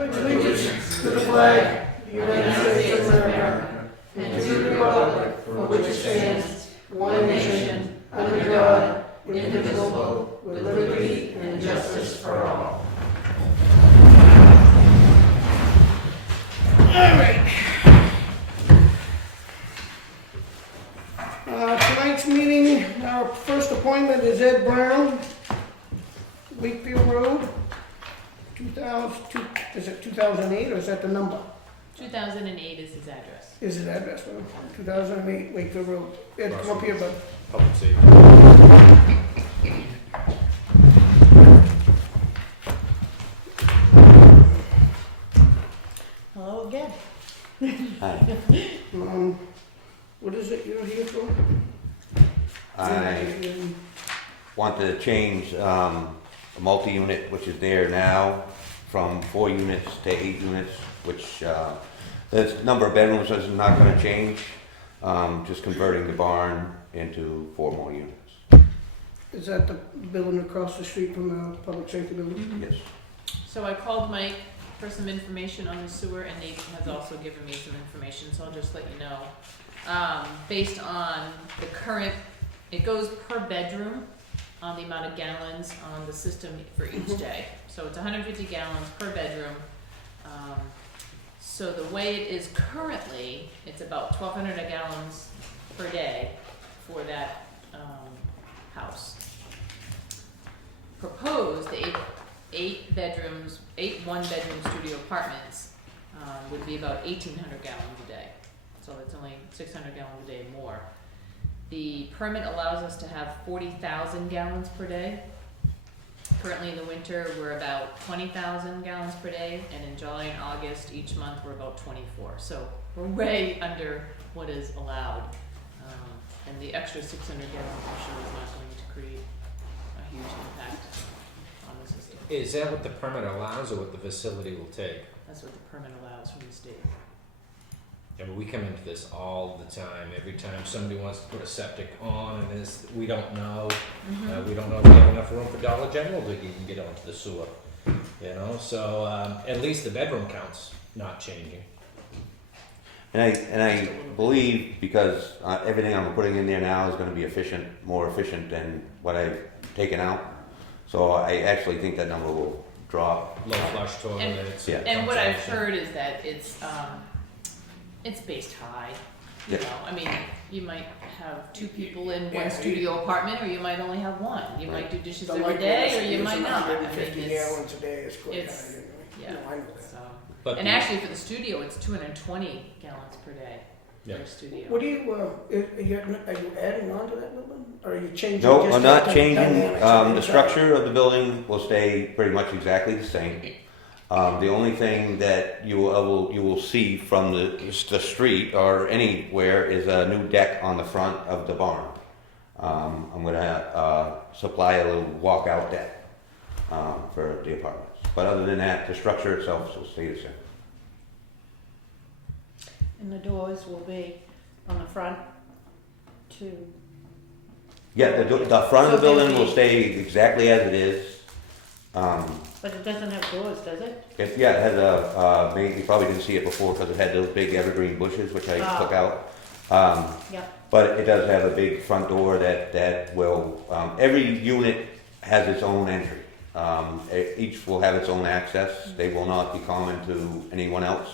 pledge allegiance to the flag of the United States of America and to the republic for which it stands, one nation, under God, indivisible, with liberty and justice for all. All right. Tonight's meeting, our first appointment is Ed Brown, Wakefield Road, 2008, or is that the number? 2008 is his address. Is his address, 2008 Wakefield Road. Ed, come up here, bud. Public safety. Hello again. Hi. What is it you're here for? I wanted to change a multi-unit, which is there now, from 4 units to 8 units, which the number of bedrooms is not going to change, just converting the barn into 4 more units. Is that the building across the street from the public safety building? Yes. So I called Mike for some information on the sewer, and Nate has also given me some information, so I'll just let you know. Based on the current, it goes per bedroom on the amount of gallons on the system for each day. So it's 150 gallons per bedroom. So the way it is currently, it's about 1,200 gallons per day for that house. Proposed, the eight one-bedroom studio apartments would be about 1,800 gallons a day. So it's only 600 gallons a day more. The permit allows us to have 40,000 gallons per day. Currently in the winter, we're about 20,000 gallons per day, and in July and August, each month, we're about 24. So we're way under what is allowed. And the extra 600 gallons, I'm sure, is not going to create a huge impact on the system. Is that what the permit allows or what the facility will take? That's what the permit allows from the state. I mean, we come into this all the time. Every time somebody wants to put a septic on and this, we don't know. We don't know if we have enough room for Dollar General to even get onto the sewer. You know, so at least the bedroom count's not changing. And I believe, because everything I'm putting in there now is going to be more efficient than what I've taken out. So I actually think that number will drop. Low flush toilets. Yeah. And what I've heard is that it's based high. You Yeah. know, I mean, you might have 2 people in one studio apartment, or you might only have 1. You might do dishes every day, or you might not. I mean, 150 gallons a day is quite it's- high anyway. yeah. No, I know that. So, But and actually for the studio, it's 220 gallons per day Yeah. for a studio. What do you, are you adding on to that building? Or are you changing? No, just I'm not the changing. dynamics of The inside? structure of the building will stay pretty much exactly the same. The only thing that you will see from the street or anywhere is a new deck on the front of the barn. I'm going to supply a little walkout deck for the apartments. But other than that, the structure itself will stay the same. And the doors will be on the front to, Yeah, the front of the So there'll building will be- stay exactly as it is. but it doesn't have doors, does it? It has you probably didn't see it before because it had those big evergreen bushes, which I took out. Yeah. But it does have a big front door that will, every unit has its own entry. Each will have its own access. They will not be common to anyone else.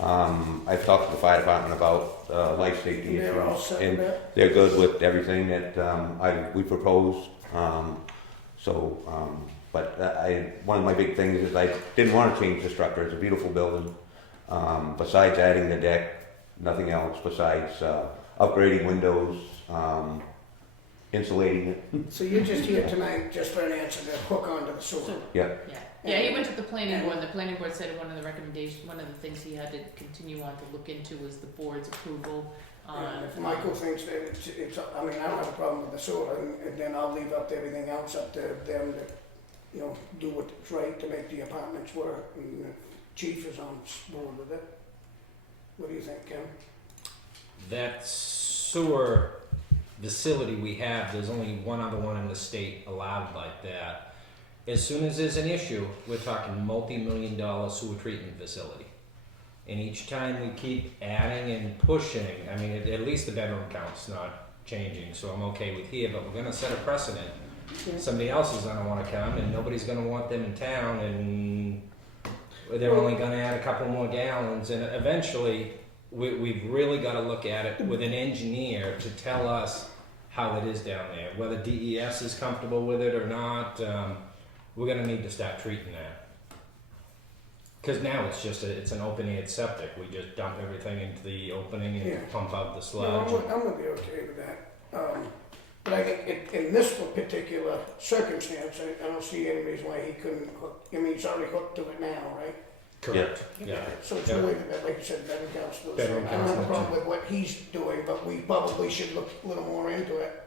I've talked to the fire department about life safety They're all issues, set and with that? they're good with everything that we proposed. But one of my big things is I didn't want to change the structure. It's a beautiful building. Besides adding the deck, nothing else besides upgrading windows, insulating it. So you're just here tonight just for an answer to hook onto the sewer? Yeah. Yeah, he went to the planning board, and the planning board said one of the things he had to continue on to look into was the board's approval on. If Michael thinks that it's, I mean, I don't have a problem with the sewer, and then I'll leave up to everything else up to them to, do what's right to make the apartments work, and the chief is on board with it. What do you think, Ken? That sewer facility we have, there's only one other one in the state allowed like that. as soon as there's an issue, we're talking multi-million-dollar sewer treatment facility. And each time we keep adding and pushing, I mean, at least the bedroom count's not changing, so I'm okay with here, but we're gonna set a precedent. Yeah. Somebody else is gonna wanna come, and nobody's gonna want them in town, and they're only gonna add a couple more gallons, and eventually, we've really gotta look at it with an engineer to tell us how it is down there, whether DES is comfortable with it or not. We're gonna need to start treating that. Cause now it's an open-air septic, we just dump everything into the opening and Yeah. pump out the No, sludge. I'm gonna be okay with that. But I think in this particular circumstance, I don't see any reason why he couldn't hook, I mean, he's already hooked to it now, right? Correct, yeah. So it's Yeah. really, like you said, better council. So I Better don't have a council. problem with what he's doing, but we probably should look a little more into it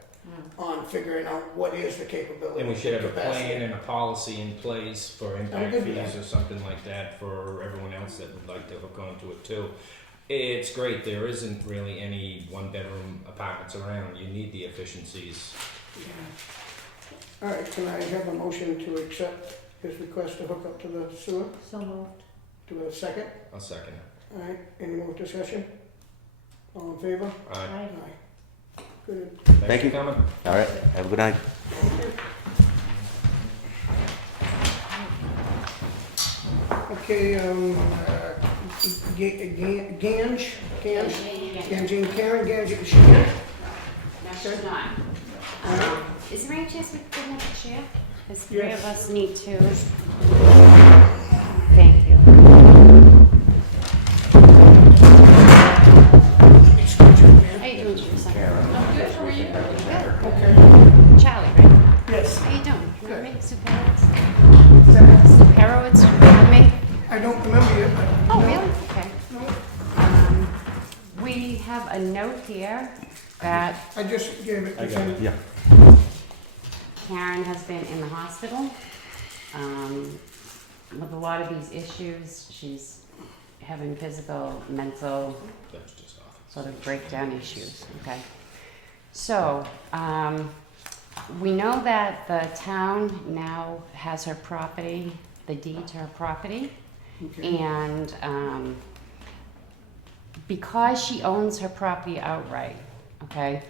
on figuring out what is the capability. And we should have a capacity. plan and a policy in place for impact good with fees that. or something like that for everyone else that would like to hook onto it too. It's great, there isn't really any one-bedroom apartments around, you need the efficiencies. All right, can I have a motion to accept his request to hook up to the sewer? So moved. Do a second? I'll second it. All right, any more discussion? All in favor? Aye. Aye. Good. Thank Thanks you. for coming. All right, have a good night. Okay, Gange, Karen Gange, is she here? No, she's not. Is there any chance we could have a chair? Because three Yes. of us need to. Thank you. How you doing, Teresa? I'm good, how are you? Good. Okay, Charlie, right? yes. How you doing? Good. Remember me? Sue Perowitz? Sue Perowitz, remember me? I don't remember you, but. Oh, no, really? Okay. no. We have a note here that I just gave it to him. Yeah. Karen has been in the hospital with a lot of these issues. She's having physical, mental, That's just off. sort of breakdown issues, okay? So, we know that the town now has her property, the deed to her property, Okay. and because she owns her property outright, okay,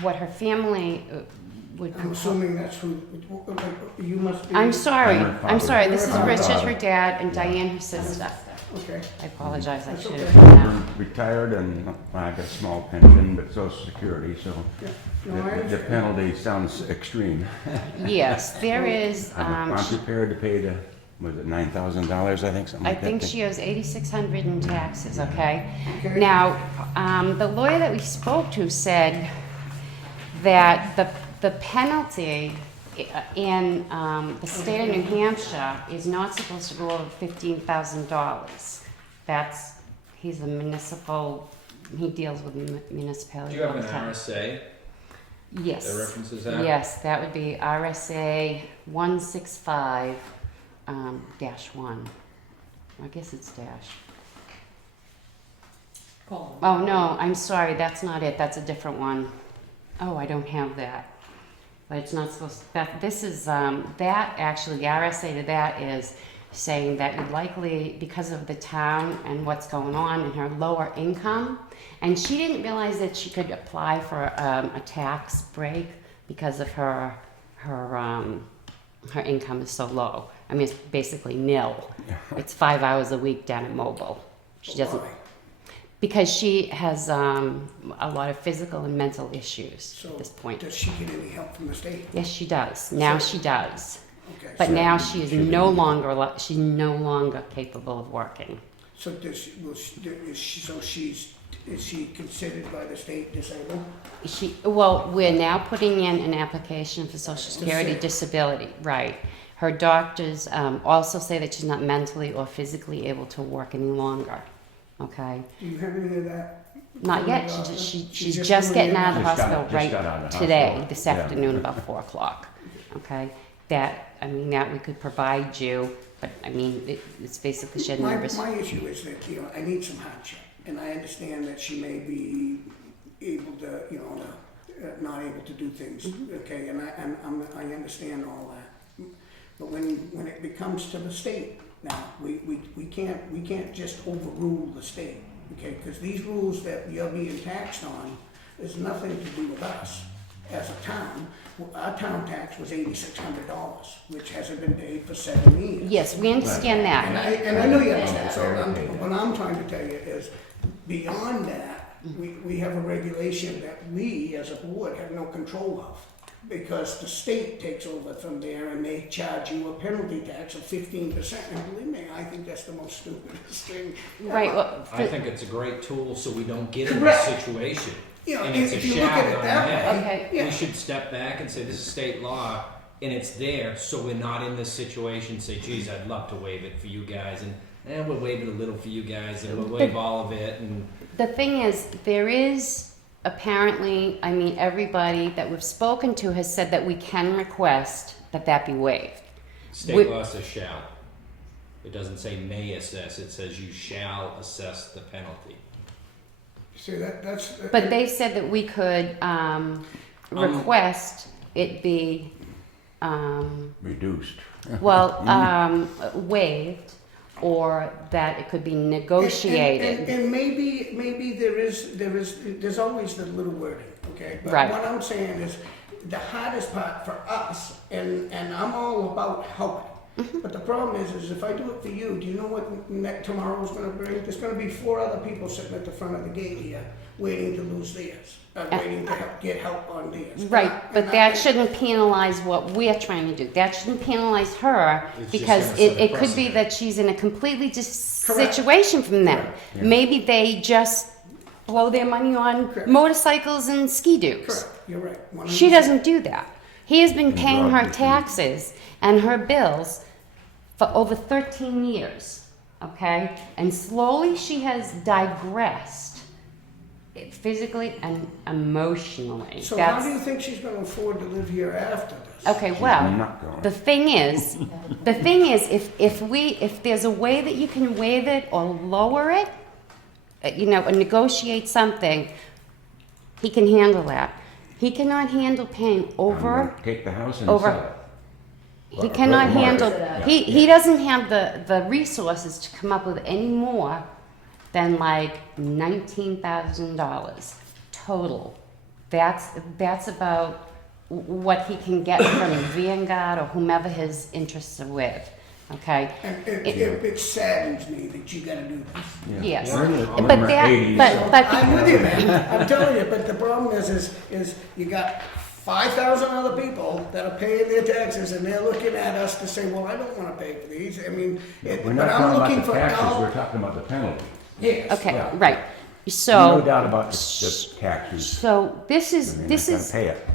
what her family would I'm assuming that's who, you must be. I'm sorry, I'm her father. this is You're her Richard, father. her dad, and Diane, her sister. Okay. I apologize, I That's should okay. have done that. I'm retired and well, I got a small pension, but Social Security, so Yeah. No, I the understand. penalty sounds extreme. Yes, there is, I'm prepared to pay the, was it $9,000, I think, something I like that? think she owes $8,600 in taxes, okay? Okay. Now, the lawyer that we spoke to said that the penalty in the state of New Hampshire is not supposed to go over $15,000. He's a municipal, he deals with municipalities. Do you have all an the time. RSA Yes. that references that? Yes, that would be RSA 165 -1. I guess it's dash. Colin. Oh, no, I'm sorry, that's not it, that's a different one. Oh, I don't have that. But it's not supposed, this is, that actually, the RSA to that is saying that you'd likely, because of the town and what's going on and her lower income, and she didn't realize that she could apply for a tax break because of her income is so low. I mean, it's basically nil. It's 5 hours a week down at Mobile. She doesn't, Why? because she has a lot of physical and mental issues So, at this point. does she get any help from the state? Yes, she does. Now she does. Okay. But so- now she is no longer she's no longer capable of working. So does she, is she considered by the state disabled? We're now putting in an application for Social Security sick. disability, right? Her doctors also say that she's not mentally or physically able to work any longer. Okay, Do you have any of that? not from yet. the doctor? She's just just doing getting it out of the now? hospital Just right got out of the today, hospital. this Yeah. afternoon, about 4 o'clock. Okay, that we could provide you, but I mean, it's basically she had My nervous. issue is that, I need some hardship, and I understand that she may be able to, not able to do things, Mm-hmm. okay, and I understand all that. But when it becomes to the state, now, we can't just overrule the state, okay? Because these rules that you're being taxed on is nothing to do with us as a town. Our town tax was $8,600, which hasn't been paid for 7 years. Yes, we understand that. And I know you understand, so what I'm trying to tell you is, beyond that, we have a regulation that we, as a board, have no control of. Because the state takes over from there and they charge you a penalty tax of 15%. And believe me, I think that's the most stupidest thing. Right, well, I think it's a great tool so we don't get in Correct. this situation. You know, And it's a if you look at shame it on that them. way, okay, yeah. We should step back and say this is state law and it's there, so we're not in this situation. Say, geez, I'd love to waive it for you guys, and we'll waive it a little for you guys, and we'll waive all of it. And the thing is, there is apparently, I mean, everybody that we've spoken to has said that we can request that be waived. state law says shall. It doesn't say may assess. It says you shall assess the penalty. See, that's. But they said that we could request it be, Reduced. waived, or that it could be negotiated. And maybe there's always the little wording, okay? But Right. what I'm saying is, the hardest part for us, and I'm all about helping. Mm-hmm. But the problem is if I do it for you, do you know what tomorrow's gonna bring? There's gonna be 4 other people sitting at the front of the gate here, waiting to lose theirs, waiting to get help on theirs. Right, but And that shouldn't penalize what we're trying to do. That shouldn't penalize her, It's just because gonna set a it could be precedent. that she's in a completely just Correct. situation from them. Correct. Yeah. Maybe they just blow their money on Correct. motorcycles and ski-doos. Correct, you're right. 100%. She doesn't do that. He has been And paying drug her use. taxes and her bills for over 13 years, okay? And slowly she has digressed, physically and emotionally. So how do you think she's gonna afford to live here after this? Okay, well, not going. the thing is, if there's a way that you can waive it or lower it, or negotiate something, he can handle that. He cannot handle paying over. Take the house and over- sell it. He Or cannot mortgage. handle. Yeah. He doesn't have the resources to come up with any more than like $19,000 total. That's about what he can get from Vanguard or whomever his interests are with. Okay. And it saddens me that you gotta do this. Yeah. Yes. We're in the- But we're in the that- 80s, but- so- but- I'm with you, man. I'm telling you, but the problem is you got 5,000 other people that are paying their taxes, and they're looking at us to say, well, I don't wanna pay for these. I mean, We're but not I'm talking looking about the for taxes, we're help. talking about the penalty. Yes. Okay. Yeah. Right. No So. doubt about the taxes. I So this mean, is they're gonna pay it,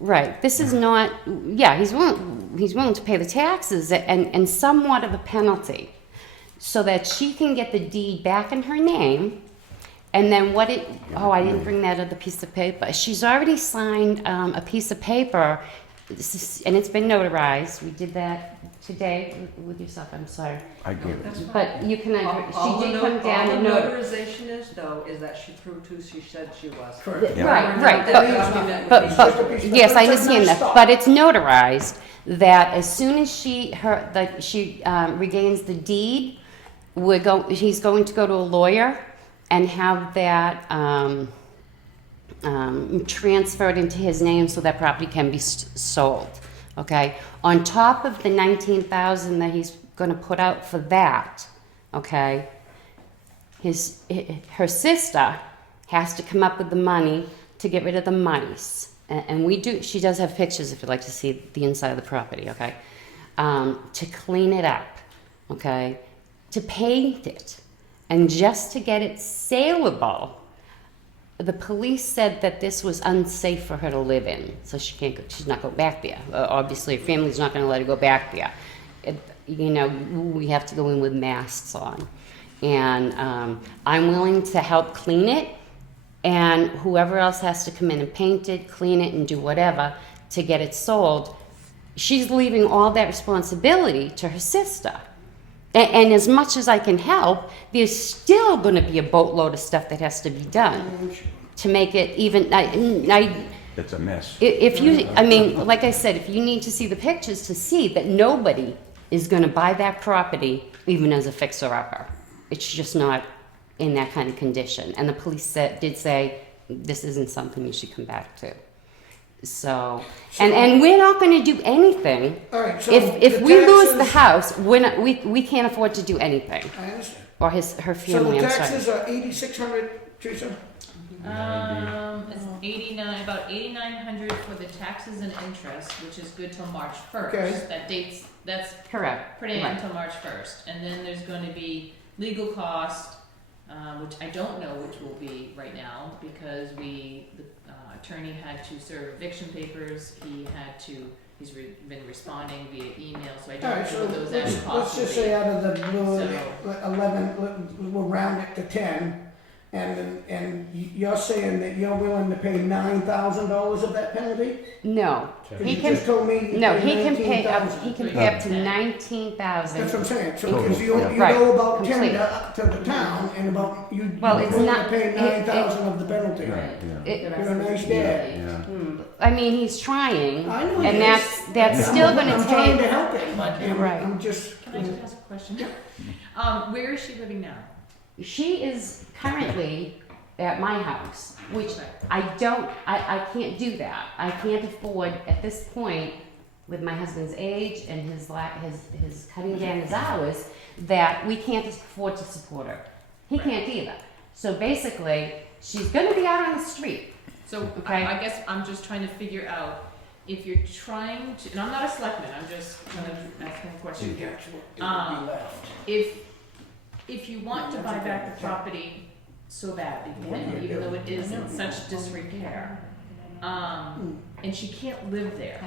right. This is not. Yeah, he's willing to pay the taxes and somewhat of a penalty, so that she can get the deed back in her name. And then what it, oh, I didn't bring that other piece of paper. She's already signed a piece of paper, and it's been notarized. We did that today with yourself, I'm sorry. I give it. But you can, All she the did come down and All the notarize. notarization is, though, is that she proved who she said she was. Correct. Yeah. Right, That right. document But, would be- but, yes, I understand that, but it's notarized that as soon as she regains the deed, he's going to go to a lawyer and have that transferred into his name so that property can be sold. Okay. On top of the $19,000 that he's going to put out for that, okay, her sister has to come up with the money to get rid of the mice. And she does have pictures if you'd like to see the inside of the property, okay? To clean it up, okay? To paint it. And just to get it saleable. The police said that this was unsafe for her to live in, so she's not going back there. Obviously, her family's not going to let her go back there. We have to go in with masks on. And I'm willing to help clean it, and whoever else has to come in and paint it, clean it, and do whatever to get it sold, she's leaving all that responsibility to her sister. And as much as I can help, there's still going to be a boatload of stuff that has to be done to make it even. it's a mess. If you, I mean, like I said, if you need to see the pictures to see that nobody is gonna buy that property even as a fixer-upper. It's just not in that kind of condition. And the police did say, this isn't something you should come back to. So, and we're not gonna do anything. All right, so If the we lose the taxes- house, we can't afford to do anything. I understand. Or her So family, the I'm sorry. taxes are 8,600, Teresa? It's 89, about 8,900 for the taxes and interest, which is good till March 1st. Okay. That dates, that's Correct. pretty Right. until March 1st. And then there's going to be legal cost, which I don't know which will be right now because the attorney had to serve eviction papers. He's been responding via email, so I All don't right, know so what those let's actual costs will just be. say out of the So- 11, we'll round it to 10. And you're saying that you're willing to pay $9,000 of that penalty? No, 'Cause he you can, just told me you no, pay he can pay up, 19,000. he can pay up to Yeah. 19,000. That's what I'm saying, so, Total, because you yeah. Right, owe about 10 complete. to the town, and about, you're Well, it's willing to not- pay it- 9,000 of the penalty. Yeah, yeah. It- You're a nice dad. Yeah. I mean, he's trying, I know he and is. that's I'm- still gonna I'm trying to take, help him, but Right. I'm just. Can I just ask a question? Where is she living now? she is currently at my house, which Okay. I can't do that. I can't afford, at this point, with my husband's age and his cutting down his hours, that we can't afford to support her. He can't either. So basically, she's gonna be out on the street. So Okay. I guess I'm just trying to figure out if you're trying to, and I'm not a selectman, I'm just kind of asking a question here. That's what it would be left. If you want to buy back the property so badly, even though it is in such disrepair, and she can't live there,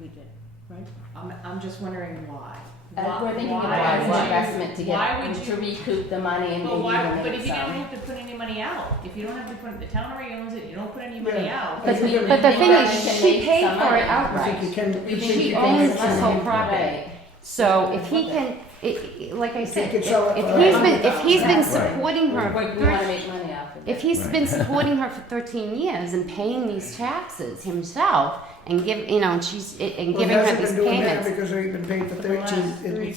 We did, right? I'm just wondering why. We're making a Why would you- investment to why get, would to you- recoup the money and But maybe why, even but if make you don't some. have to put any money out, if you don't have to put, the town already owns it, you don't put any money out. Because we- But the thing is, can she make paid some for it money. I outright. think you can, you think She you can owns make this some- whole property. Right. So if he can, like I said, could sell it if for he's been $100,000. supporting her We for want to make money off of it. if he's been supporting her for 13 years and paying these taxes himself and and she's and Well, he giving her hasn't these been doing that payments, because they've been paid for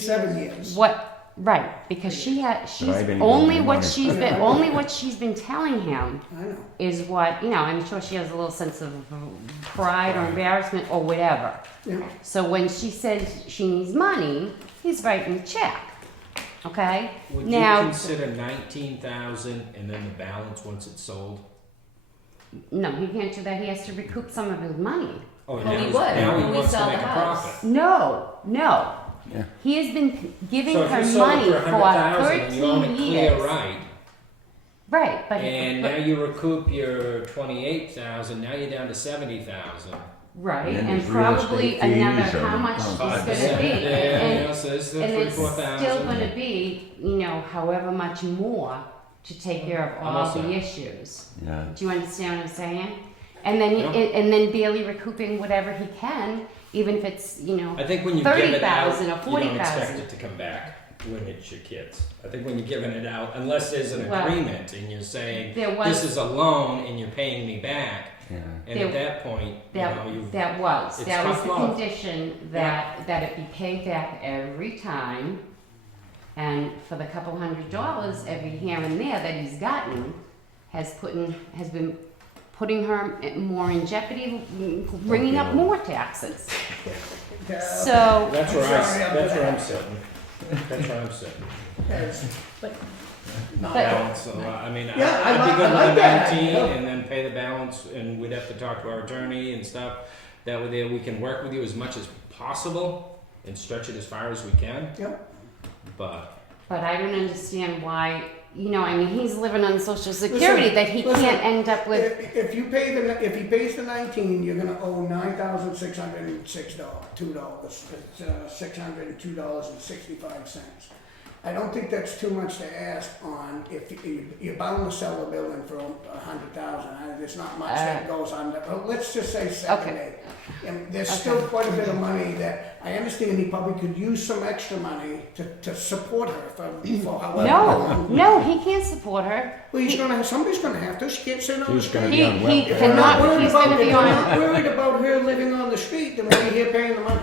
7 years. right? Because she's I've been only giving what money. she's been telling him I know. is what I'm sure she has a little sense of pride or embarrassment or whatever. Yeah. So when she says she needs money, he's writing a check. Okay? Would Now- you consider 19,000 and then the balance once it's sold? No, he can't do that. He has to recoup some of his money. Oh, Well, now we he's- would, now he when we wants to sell make the a house. profit. No. Yeah. He has been giving So if her you sold money it for for 100,000 and you own 13 it clear years. right, Right, but and now you recoup your 28,000, now you're down to 70,000. right, And then and there's real probably estate fees another and- how much it's Oh, going to 5%. be, Yeah, so this is and it's 3,000-4,000. still going to be, however much more to take care of all Almost the that. issues. Yeah. Do you understand what I'm saying? And then Yeah. and then barely recouping whatever he can, even if it's I think when you give it out, 30,000 or you don't 40,000. expect it to come back when it's your kids. I think when you're giving it out, unless there's an Well, agreement and you're saying, there was this is a loan and you're paying me back, Yeah. and at that point, you've that was it's that was tough the love. condition that it be paid back every time, and for the couple $100 every here and there that he's gotten has been putting her more in jeopardy, bringing up more taxes. So That's I'm where sorry, that's where I'm sitting. That's where I'm sitting. Balance, so, I mean, Yeah, I I'd be like- good I with like the that. 19 Yeah. and then pay the balance, and we'd have to talk to our attorney and stuff. That way there, we can work with you as much as possible and stretch it as far as we can. Yep. But I don't understand why. He's living on Social Security that he listen, can't end up with. If he pays the 19, you're gonna owe $9,606, $2. It's $602.65. I don't think that's too much to ask on if you're bound to sell the building for $100,000. There's not much that goes on there. Well, let's just say 7, Okay. 8. And there's still quite a bit of money that I understand he probably could use some extra money to support her for however long. No, he can't support her. Well, somebody's gonna have to. She can't sit on the He's gonna street. be on He If we're not cannot, worried he's about- gonna be if we're on, not worried about her living on the street, then why are you here paying the money?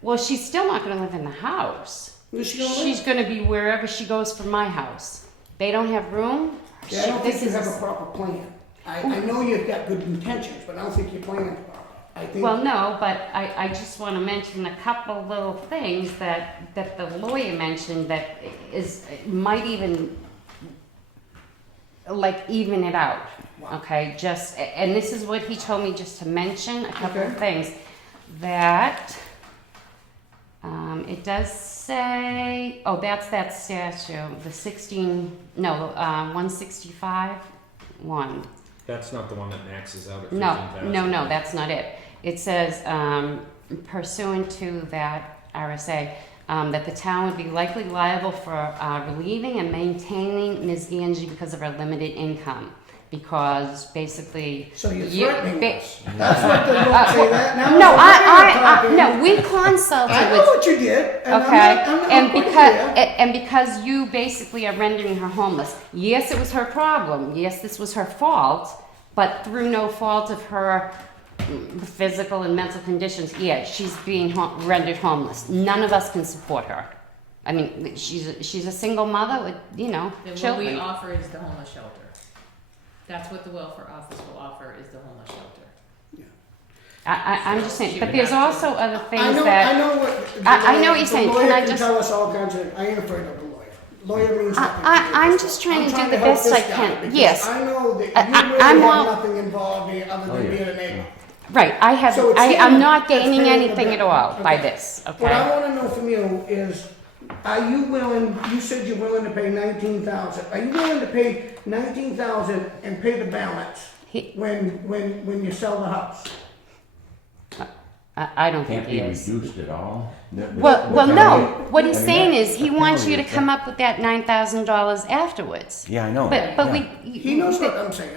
well, she's still not gonna live in the house. Where's she gonna She's live? gonna be wherever she goes from my house. They don't have room. Yeah, I don't This think you is- have a proper plan. I know you've got good intentions, but I don't think your plan's proper. I think. Well, no, but I just wanna mention a couple little things that the lawyer mentioned that might even, like, even it out. Wow. Okay, and this is what he told me just to mention, a couple of Okay. things. That, it does say, oh, that's that statute, the 165, 1. That's not the one that maxes out at No, 15,000. no, that's not it. It says pursuant to that RSA, that the town would be likely liable for relieving and maintaining Ms. Ganji because of her limited income. Because basically. So you're you- threatening ba- us. That's what the law say that now. No, So no, we consulted I know with. what you did, and Okay, I'm not and putting because there. and because you basically are rendering her homeless. Yes, it was her problem. Yes, this was her fault, but through no fault of her physical and mental conditions, yeah, she's being rendered homeless. None of us can support her. I mean, she's a single mother with Then what we children. offer is the homeless shelter. That's what the welfare office will offer, is the homeless shelter. I'm just saying, She but would there's have to- also other things I know that. what. I know what you're saying. The Can lawyer I can just- tell us all kinds of. I ain't afraid of the lawyer. Lawyer means nothing. I'm just trying to do the help best this I guy, can. because Yes. I know that you I- really I'm have all- nothing involved here other Oh, than yeah. being a neighbor. Right, So it's I'm him not that's gaining paying the anything bill. at all by Okay. this, What okay? I wanna know from you is, are you willing, you said you're willing to pay 19,000. Are you willing to pay 19,000 and pay the balance He- when you sell the house? I don't think Can't he be is. reduced at all. Well, no, what he's I mean, saying that- is he the wants you to penalty- come up with that $9,000 afterwards. Yeah, I know. But yeah. He knows what I'm saying.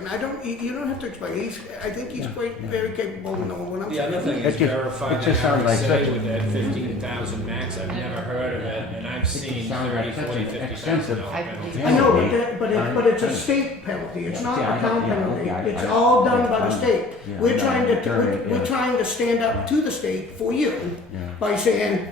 You don't have to explain. I think he's quite very capable of knowing what I'm The saying. other thing It is just- verify it that just sounds like RSA such- with that 15,000 max. I've never heard of it, and I've seen sounds 30, like such 40, an 50,000 extensive- dollar I penalties. I know, but it's a state penalty. It's not a town penalty. It's all done by the state. Yeah, We're I'm trying not an attorney, we're yeah. trying to stand up to the state for you Yeah. by saying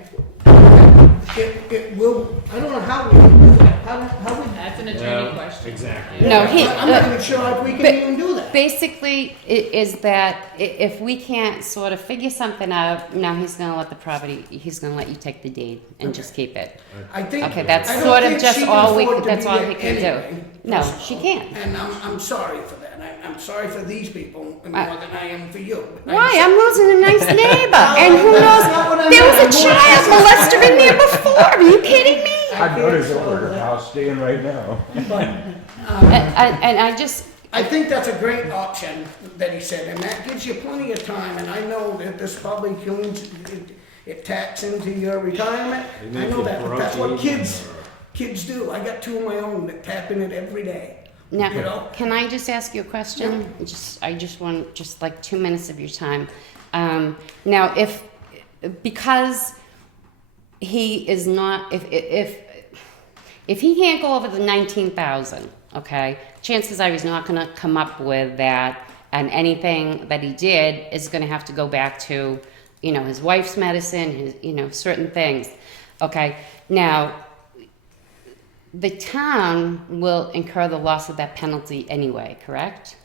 it will. I don't know how we do that. How we. That's an attorney Well, question. exactly. No, he- I'm not even sure if we can but- even do that. Basically, is that if we can't sort of figure something out, now he's gonna let the property, he's gonna let you take the deed and just keep it. I think. Okay, that's I don't sort of think just she can all we, afford to that's be all there he can do. anyway, No, first of she all. can't. And I'm sorry for that. I'm sorry for these people more than I am for you. Why? I'm losing a nice neighbor, and who That's knows? not what I There was meant. a child molester in there before. Are you kidding me? I know there's over her house staying right now. And I just, I think that's a great option that he said, and that gives you plenty of time, and I know that this probably it taps into your retirement. Even I if know you that, but broke that's what even, kids do. I got 2 of my own that tap in it every day. You now, know? can I just ask you a question? I just want just like 2 minutes of your time. Now, because he is not, if he can't go over the 19,000, okay, chances are he's not going to come up with that, and anything that he did is going to have to go back to, his wife's medicine, his, certain things, okay. Now, the town will incur the loss of that penalty anyway, correct?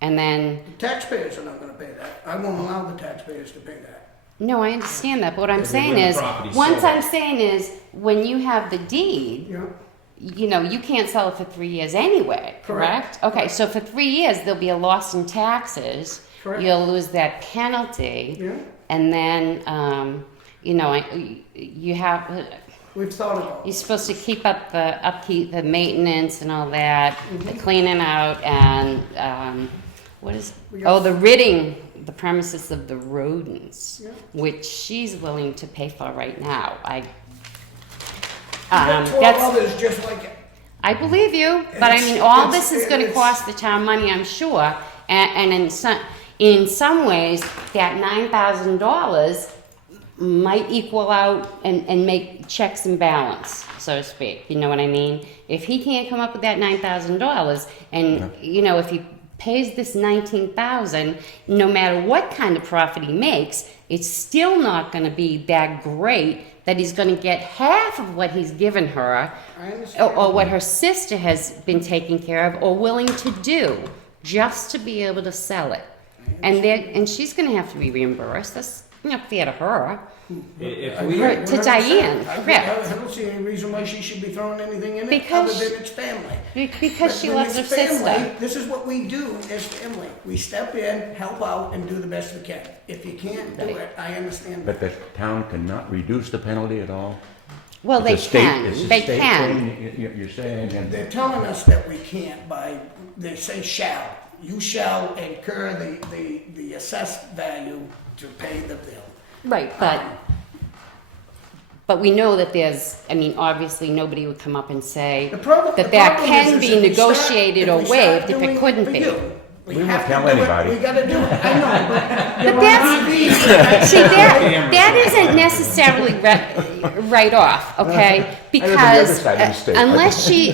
And then, Taxpayers are not gonna pay that. I won't allow the taxpayers to pay that. no, I understand that, but what I'm But saying when the is, property's once sold. I'm saying is, when you have the deed, You know? you can't sell it for 3 years anyway, correct? Okay, so for 3 years, there'll be a loss in taxes. Correct. You'll lose that penalty, Yeah? and then, you have, We've thought of all. you're supposed to keep up the maintenance and all that, the cleaning out, and, what is, We got- the ridding the premises of the rodents, Yeah. which she's willing to pay for right now. got 12 That's, others just like it. I believe you, but I mean, all this is gonna it's- cost the town money, I'm sure. And in some ways, that $9,000 might equal out and make checks and balance, so to speak. You know what I mean? If he can't come up with that $9,000, and you know, if he pays this $19,000, no matter what kind of profit he makes, it's still not going to be that great that he's going to get half of what he's given her, I understand. or what her sister has been taking care of or willing to do just to be able to sell it. And she's going to have to be reimbursed. That's not fair to her. If I we, agree, To 100%. Diane, I correct. don't see any reason why she should be throwing anything in it Because- other than it's family. Because she When loves her it's family, sister. this is what we do as family. We step in, help out, and do the best we can. If you can't do it, I understand. But the town cannot reduce the penalty at all? Well, they It's a state- can. it's a They state can. thing you're saying, and They're telling us that we can't by, they say shall. You shall incur the assessed value to pay the bill. Right, but we know that there's, I mean, obviously, nobody would come up and say The problem that is can if be we start- negotiated or we start waived if doing it couldn't for be. you, We won't have to tell do it. anybody. We gotta do it. I know, but But you're on that's, TV. see, that isn't necessarily right off, okay? Because side of the state.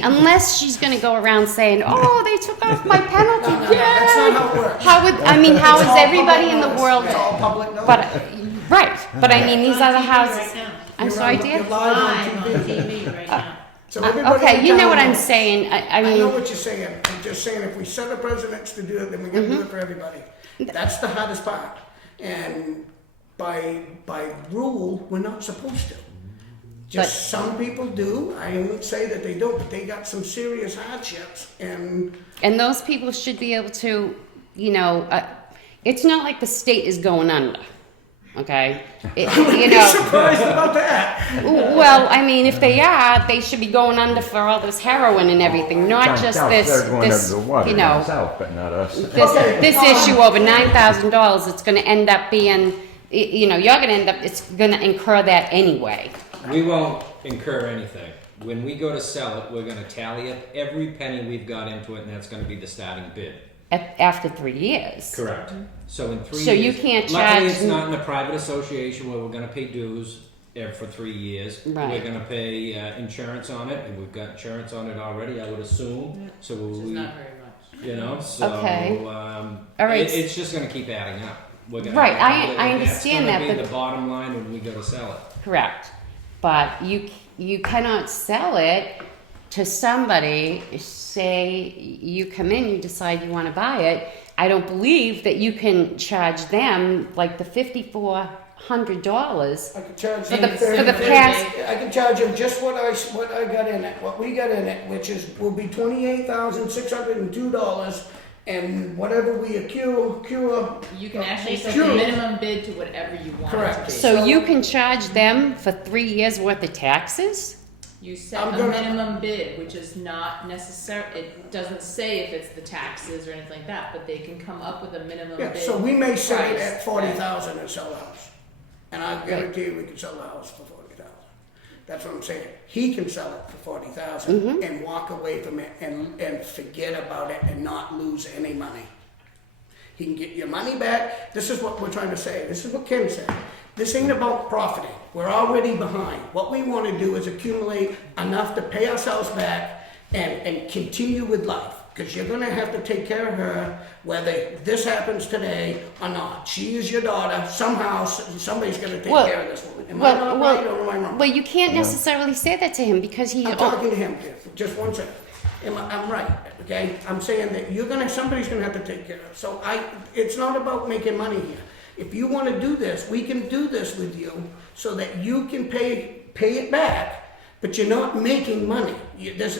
unless she's gonna go around saying, oh, they took off my penalty, No, that's not yay! how it works. How would, I mean, how It's is all everybody public in the notice. world, It's all public notice. but, right, but I mean, these other houses, Right now. I'm You're sorry, on- dear? You're live Live on on TV. TV right now. So everybody Okay, in you know town what I'm knows. saying, I know I what you're saying. I'm just saying if we set a precedence to do it, then we gotta do it for everybody. That's the hardest part. And by rule, we're not supposed to. Just some people do. I won't say that they don't, but they got some serious hardships and and those people should be able to, you know, it's not like the state is going under, okay? You know, surprised about that. well, I mean, if they are, they should be going under for all this heroin and everything, not down just south, this, they're going this, under the water you down know, south, but not us. this issue over $9,000. It's going to end up being, you know, you're going to end up, it's going to incur that anyway. we won't incur anything. When we go to sell it, we're gonna tally up every penny we've got into it, and that's gonna be the starting bid. After 3 years. Correct. So in 3 years. So you can't Luckily, charge- it's not in a private association where we're gonna pay dues for 3 years. Right. We're gonna pay insurance on it, and we've got insurance on it already, I would assume. So Which is we, not very much. you know, so Okay. All right. it's just gonna keep adding up. We're gonna Right, have- I understand that, That's gonna but- be the bottom line when we go to sell it. Correct. But you cannot sell it to somebody, say you come in, you decide you want to buy it. I don't believe that you can charge them like the $5,400 I could charge for them the past. I can charge them just what I got in it, what we got in it, which will be $28,602, and whatever we cure. You can actually set Sure. the minimum bid to whatever you want it Correct. to be. So you can charge them for 3 years worth of taxes? You set I'm a gonna- minimum bid, which is not necessary, it doesn't say if it's the taxes or anything like that, but they can come up with a minimum Yeah, bid. so we may set it price. at 40,000 and sell the house, and I guarantee you we can sell the house for 40,000. That's what I'm saying. He can sell it for 40,000 and walk away from it and forget about it and not lose any money. He can get your money back. This is what we're trying to say. This is what Ken said. This ain't about profiting. We're already behind. What we want to do is accumulate enough to pay ourselves back and continue with life. Because you're going to have to take care of her whether this happens today or not. She is your daughter. Somehow, somebody's going to take care of this woman. Am I not right or am I wrong? Well, you can't necessarily say that to him because he. I'm talking to him, just one second. I'm right, okay? I'm saying that somebody's gonna have to take care of it. So it's not about making money here. If you wanna do this, we can do this with you so that you can pay it back, but you're not making money. This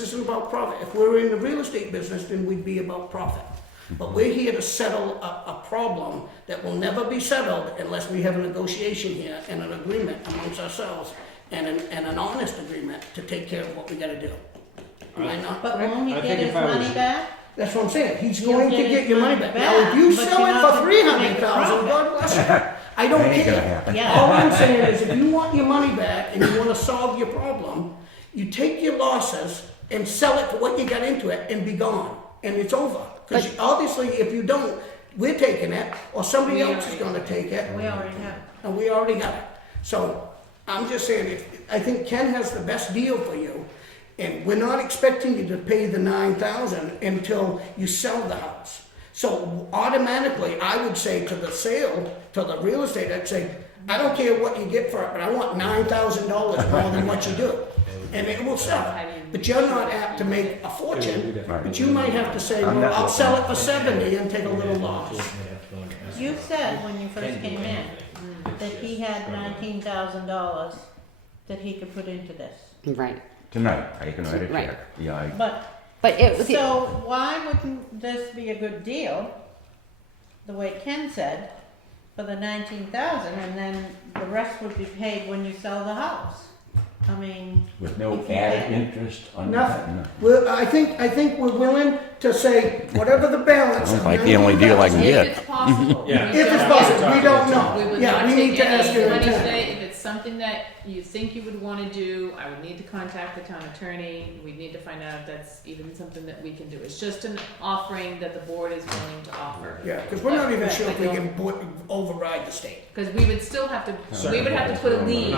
isn't about profit. If we were in the real estate business, then we'd be about profit. But we're here to settle a problem that will never be settled unless we have a negotiation here and an agreement amongst ourselves and an honest agreement to take care of what we gotta do. Am I not But correct? won't he I get think his if I was money you- back? That's what I'm saying. He's He'll going to get get his your money money back. Now, if you back, but sell you're it not for gonna make a $300,000, profit. God bless you. I don't That ain't gonna care. happen. Yeah. All I'm saying is if you want your money back and you wanna solve your problem, you take your losses and sell it for what you got into it and be gone, and it's over. Cause obviously, if you don't, we're taking it, or somebody else is gonna take it, We already have. and we already got it. So, I'm just saying, I think Ken has the best deal for you, and we're not expecting you to pay the 9,000 until you sell the house. So automatically, I would say to the sale, to the real estate, I'd say, I don't care what you get for it, but I want $9,000 more than what you do. And it will sell. But you're not apt to make a fortune, but you might have to say, well, I'll sell it for 70 and take a little loss. You said when you first came in that he had $19,000 that he could put into this. Right. Tonight, I can write a Right. check. Yeah, But it, So why wouldn't this be a good deal, the way Ken said, for the 19,000, and then the rest would be paid when you sell the house? I mean, with no If you added had- interest on Nothing. I think we're willing to say, whatever the balance. Sounds of like the only deal I can 19,000 get. If it's possible. Yeah. If it's possible, we don't We know. would Yeah, not we need take to ask any your money attorney. today. If it's something that you think you would wanna do, I would need to contact the town attorney. We'd need to find out if that's even something that we can do. It's just an offering that the board is willing to offer. Yeah, because we're not even sure if we can override the state. Cause we would still have to, we would have to put a lien,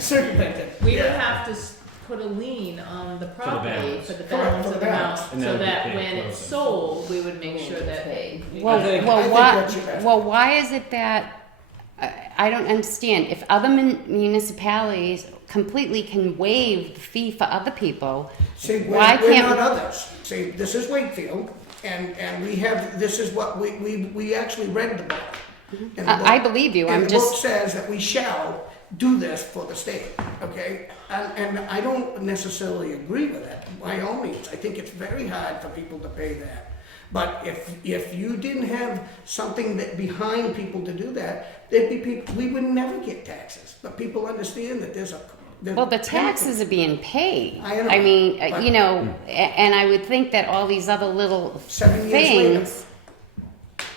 Circumvent it. we would Yeah. have to put a lien on the property balance. for the For balance the of the balance. house, And so that would be that paid when it's closing. sold, we would make sure that. well, I think that's- well, why is it that, I don't understand, if other municipalities completely can waive the fee for other people, See, Why we're can't not we- others. See, this is Wakefield, and we have, this is what we actually read the book. And the I book- believe you, and I'm the book just, says that we shall do this for the state, okay? And I don't necessarily agree with that, by all means. I think it's very hard for people to pay that. But if you didn't have something that behind people to do that, there'd be people, we would never get taxes. But people understand that there's well, the taxes are being paid. I know, I mean, but- you know, and I would think that all these other little 7 years later. things,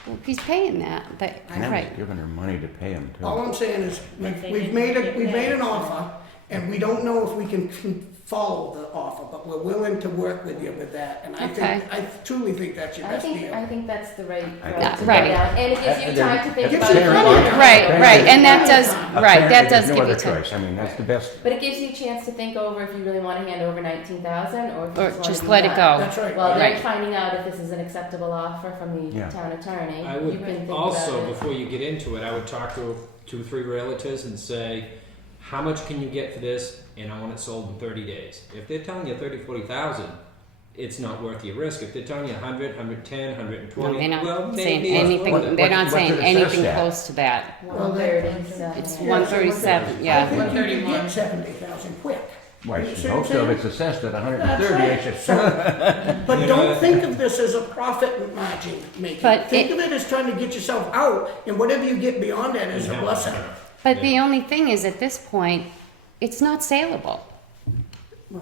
well, he's paying that, but, I know. right. Never's giving her money to pay him too. All I'm saying is, But they we've didn't made get an paid. offer, and we don't know if we can follow the offer, but we're willing to work with you with that, and Okay. I truly think that's your I best think, deal. I think that's the right I route think to go Right. down. And it gives you time to think Gives about you it. plenty of time. Right, right, and that does, Apparently right, that Apparently does there's give no you other time. choice. I mean, that's the best. But it gives you a chance to think over if you really want to hand over 19,000 or if you Or just want just to be let it done. go. That's right. Well, Right. then finding out if this is an acceptable offer from the Yeah. town attorney, I you can would think also, about it. before you get into it, I would talk to 2 or 3 realtors and say, how much can you get for this? And I want it sold in 30 days. If they're telling you 30, 40,000, it's not worth your risk. If they're telling you 100, 110, 120, No, they're not well, saying maybe it's anything, worth it. they're not What's saying it assessed anything at? close to that. 137. It's Yeah, 137, I yeah. think you could 131. get 70,000 quick. Why, You see what I'm most of saying? it's assessed at That's 130. right. I should- But You know, don't think of this as a profit margin making. But Think it- of it as trying to get yourself out, and whatever you get beyond that is a Yeah. blessing. But the only thing is, at this point, it's not saleable.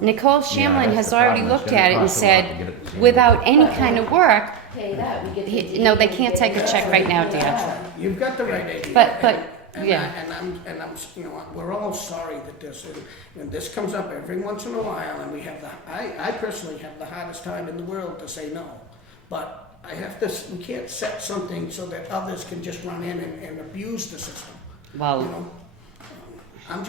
Nicole Shamlin that's has the already problem. It's looked gonna at it and cost a lot to said, get it saleable. without any kind of work, Pay that, we get the no, they deed, we can't get take a the- check right now, dear. Yeah. You've got the right idea. But- And yeah. And I'm, you know, we're all sorry that and this comes up every once in a while, and we have I personally have the hardest time in the world to say no. But we can't set something so that others can just run in and abuse the system, you Well, know? I'm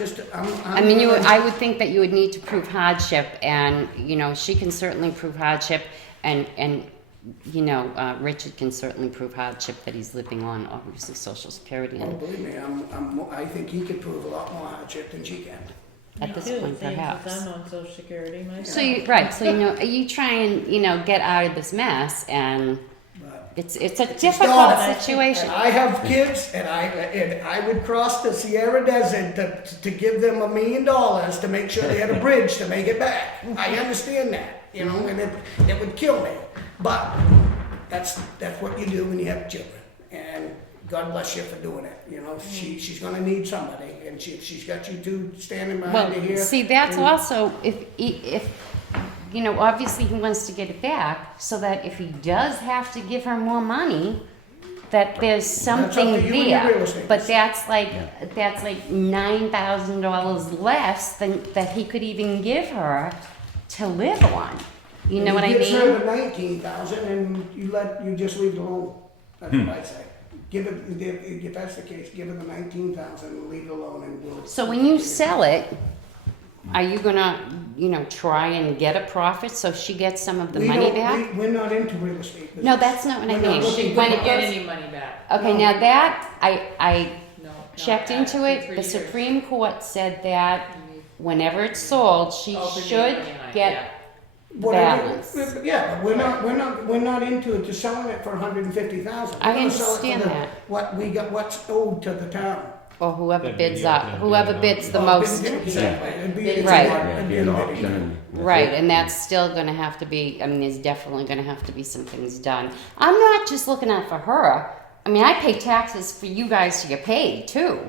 I mean, I would think that you would need to prove hardship, and, you know, she can certainly prove hardship, and, you know, Richard can certainly prove hardship that he's living on, obviously, Social Security, Oh, and believe me, I think he could prove a lot more hardship than she can. at this Too, point, seeing that perhaps. I'm on social security myself. So you, right, so, you know, you try and, you know, get out of this mess, and But it's a daughter. difficult situation. And I have kids, and I would cross the Sierra Desert to give them $1 million to make sure they had a bridge to make it back. I understand that, you know, and it would kill me. But that's what you do when you have children, and God bless you for doing it. You know, she's gonna need somebody, and if she's got you two standing behind her Well, here. see, that's and- also, if, you know, obviously he wants to get it back, so that if he does have to give her more money, that there's something That's up to you and your real there, estate. but that's like $9,000 less than that he could even give her to live on. You know what I He gives her mean? the 19,000 and you just leave it alone. That's what I say. Give it, if that's the case, give her the 19,000 and leave it alone and we'll. So when you sell it, are you gonna, try and get a profit so she gets some of the money back? We're not into real estate business. No, that's not what I We're not mean. looking She for wouldn't get profits. any money back. Okay, No. now that, I No. not checked that. into For it, 3 the years. Supreme Court said that whenever it's sold, she Oh, for should me, yeah. get Whatever- balance. Yeah, but we're not into it, just selling it for 150,000. I understand that. What's owed to the town. or whoever That'd be- bids yeah, up, that'd be whoever an bids the Oh, most. Exactly. It'd be- it's a Right. lot- Yeah, it'd be be an a bit auction and that's Right, it. and that's still gonna have to be, there's definitely gonna have to be some things done. I'm not just looking out for her, I pay taxes for you guys to get paid too.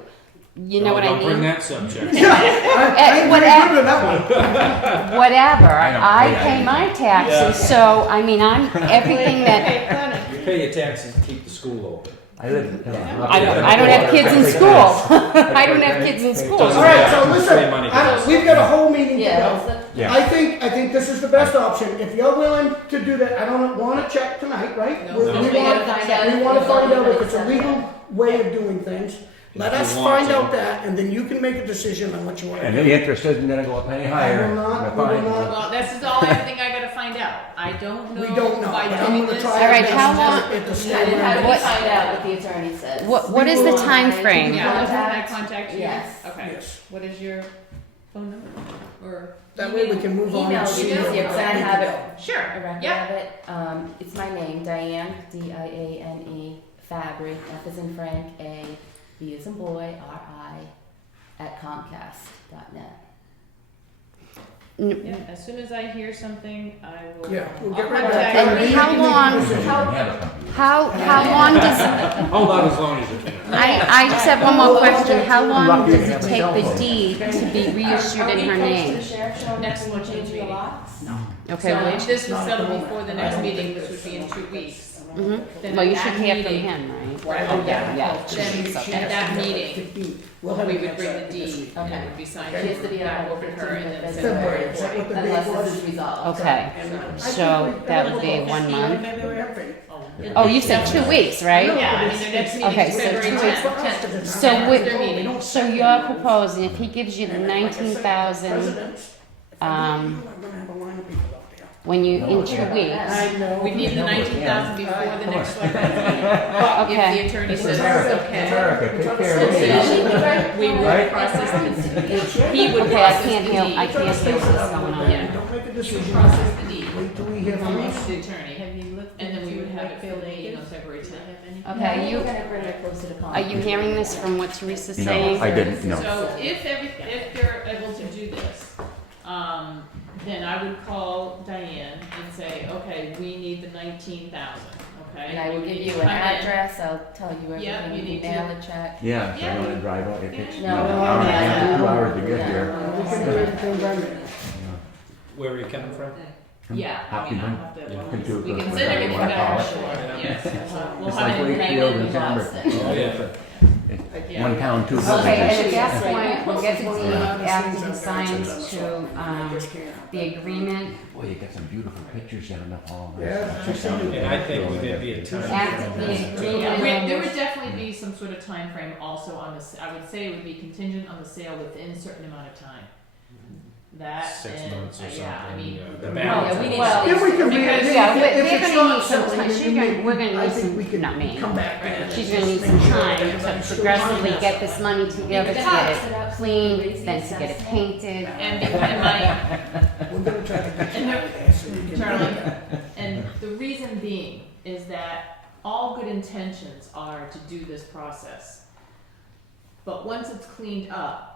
You know what I Don't bring mean? that subject. I ain't very whatever. good at that one. Whatever, I don't I pay pay that. my taxes, so, I'm, everything that, You pay your taxes to keep the school open. I live. I don't have kids in school. I don't have kids in school. Doesn't All right, matter. so Free listen, money to us. we've got a whole meeting to Yeah, go. that's Yeah. I think this is the best option. If you're willing to do that, I don't wanna check tonight, right? No. We No. wanna We gotta find out if find out if it's it's a legal way of doing things. Let If us you want find to. out that, and then you can make a decision on what you wanna And do. the interest isn't gonna go up any higher. will not, If we will I- not. Well, this is all everything I gotta find out. I don't know. We don't know, by but I'm doing gonna this- try. All right, our best how to long- get the And how do standard. we What- find out what the attorney says? What is the time frame? Yeah, can I contact you? Yes. Okay. Yes. What is your phone number? Or? That way we can move on Email and would be see. easier, how because I we can have go. it, Sure. a record Yeah. of it. It's my name, Diane, Diane, Fabry, F as in Frank, A, B as in boy, R-I, at Comcast.net. Yeah, as soon as I hear something, I will. Yeah, we'll I'll get right contact back. you. And how long, how long does, Hold on as long as you can. I just have one more question. How long does it take the deed to be reissued in her name? Next one, Changing the meeting. locks? Okay, So well, if this was settled before the next meeting, which would be in 2 weeks. mhm. Then Well, you at should that hear from meeting- him, right? Right, Oh, yeah, yeah. Then Okay. at that meeting, We'll have we an would bring the answer this deed week. and Okay. it would be signed It has to be back on over to her and then sent to February, her. is that what the date Unless this was? is resolved. Okay, And I so think that would be 1 month. Maybe we have faith. Oh, you said 2 weeks, right? Yeah, I mean, their next meeting Okay, is so February 2 10th. So That's their we- meeting. So you're proposing, if he gives you the 19,000, Presidents, um, I'm gonna have a line of people out there. when you, in 2 weeks, We need the 19,000 before the next selectmen's meeting. Okay. If the attorney says it's okay, America, take care of So me. we would Right? process the, he would okay, I process the can't hear, I deed. can't hear what's going on. Yeah. Don't make a He would decision. process the deed Wait till we hear from from us. the attorney, and then we would have it for the meeting on February 10th. Okay, You're gonna bring it closer to Comcast. are you hearing this from what Teresa's No, saying? I didn't, no. So if they're able to do this, then I would call Diane and say, okay, we need the 19,000, okay? And I will give need you to an come in. address, I'll tell you Yeah, everything, you you need can mail a check. Yeah, so I Yeah. don't wanna drive out, it takes No, an hour and a no, half, no. 2 hours to get No. here. We can do everything by mail. Where are you coming from? Yeah, I mean, I'll have to, You can do it we can with send everything one back, call. sure, yes. We'll It's have like it in Wakefield writing. and Denver. Boston. Oh, yeah. Yeah. One town, 2 Okay, and villages. at that point, we'll get the deed Yeah. after he signs to, Just can't. the agreement. Boy, you got some beautiful pictures down the hall. Yeah, she's sending And I think we did be a time. After the Yeah, agreement, there would definitely be some sort of time frame also on this, I would say it would be contingent on the sale within a certain amount of time. That 6 and, months or something. yeah, I mean, The yeah, balance. we need- well, If we can read Because- it, yeah, if they're it's gonna not need some something time. that She's we gonna- need, we're gonna I need think some- we can not me. come back. Right. and she's just gonna need make some sure time to everybody's still progressively fine. get this money together, to get it cleaned, then to get it painted. and my, We're gonna try to get you out of there so you can. Charlie, and the reason being is that all good intentions are to do this process. But once it's cleaned up,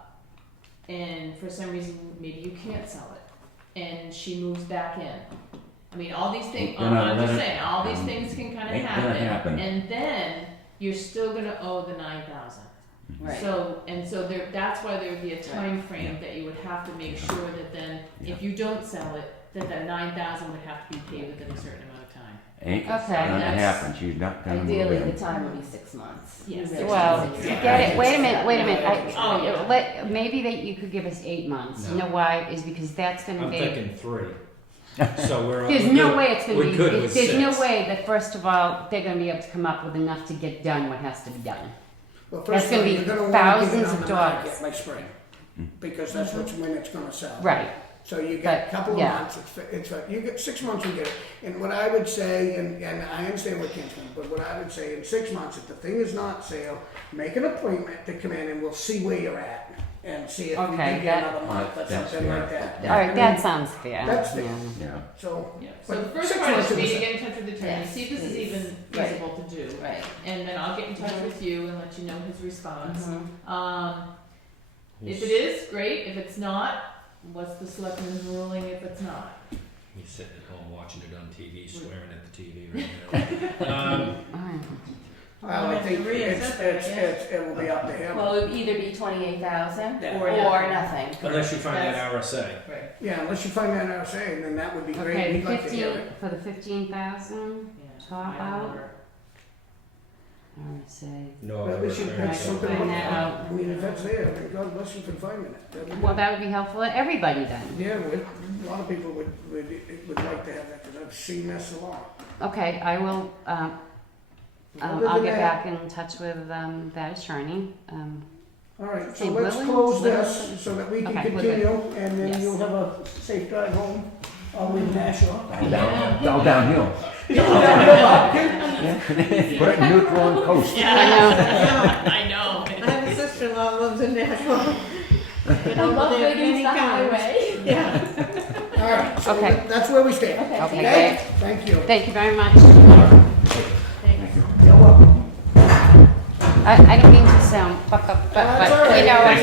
and for some reason, maybe you can't sell it, and she moves back in. I mean, all these things, They're not I'm just gonna- saying, all these things can kinda Ain't gonna happen. happen, and then you're still gonna owe the 9,000. Right. So there, that's why there would be a time frame that you would have to make sure that then, if you don't sell it, that 9,000 would have to be paid within a certain amount of time. ain't Okay, gonna that's- happen, she's not gonna move Ideally, in. the time would be 6 months. Yes. Really, well, 6 get it, wait a minute, Oh, yeah. maybe that you could give us 8 months. You No. know why? Is because that's gonna I'm be. thinking 3. So we're. There's we're no good. way it's gonna We're be, good with there's no 6. way that first of all, they're gonna be able to come up with enough to get done what has to be done. Well, That's first of gonna all, be you're gonna wanna get it thousands on of the dollars. market by spring, because that's what's when it's gonna sell. Right, So you But, get a couple of yeah. months, you get 6 months, you get it. And what I would say, and I understand what Ken's saying, but what I would say in 6 months, if the thing is not sale, make an appointment to come in and we'll see where you're at. And see if we Okay, can get that- another month or That's something fair. like that. all right, I that mean, sounds fair. that's fair. Yeah. Yeah. So, Yeah, so the But first 6 part months is for me is to a- get in touch with the attorney, Yes, see if this is please. even Right. feasible to do. Right. And then I'll get in touch with you and let you know his response. Mhm. If it is, great, if it's not, what's the selectmen's ruling if it's not? He's sitting at home watching it on TV, swearing at the TV right now. All right. well, I think it will be up to him. Well, it would either be 28,000 Yeah. or nothing. Unless you find that RSA. Right. Yeah, unless you find that RSA, then that would be great. Okay, We'd like to hear 15, it. for the 15,000, Yeah. Top I out. don't know. RSA. No, Well, we should RSA. have something Find to look that at. out. I mean, if that's there, then God bless you for finding it. That'd be Well, good. that would be helpful to everybody then. Yeah, a lot of people would like to have that, because I've seen this a lot. Okay, I will, Other I'll than get that- back in touch with, that attorney. All right, so Hey, let's Williams? close Williams? this so that we can Okay, we're good. continue, and then Yes. you'll have a safe drive home, all the way to Nashua. All downhill. Put it in neutral and coast. I know. I know. I have a sister-in-law who lives in Nashville. Been I over love there it many against the times. highway. Yeah. All right, so Okay. that's where we stand. Okay, Okay? great. Thank you. Thank you very much. Thanks. You're welcome. I don't mean to sound fuck up, That's all but, right. you know, I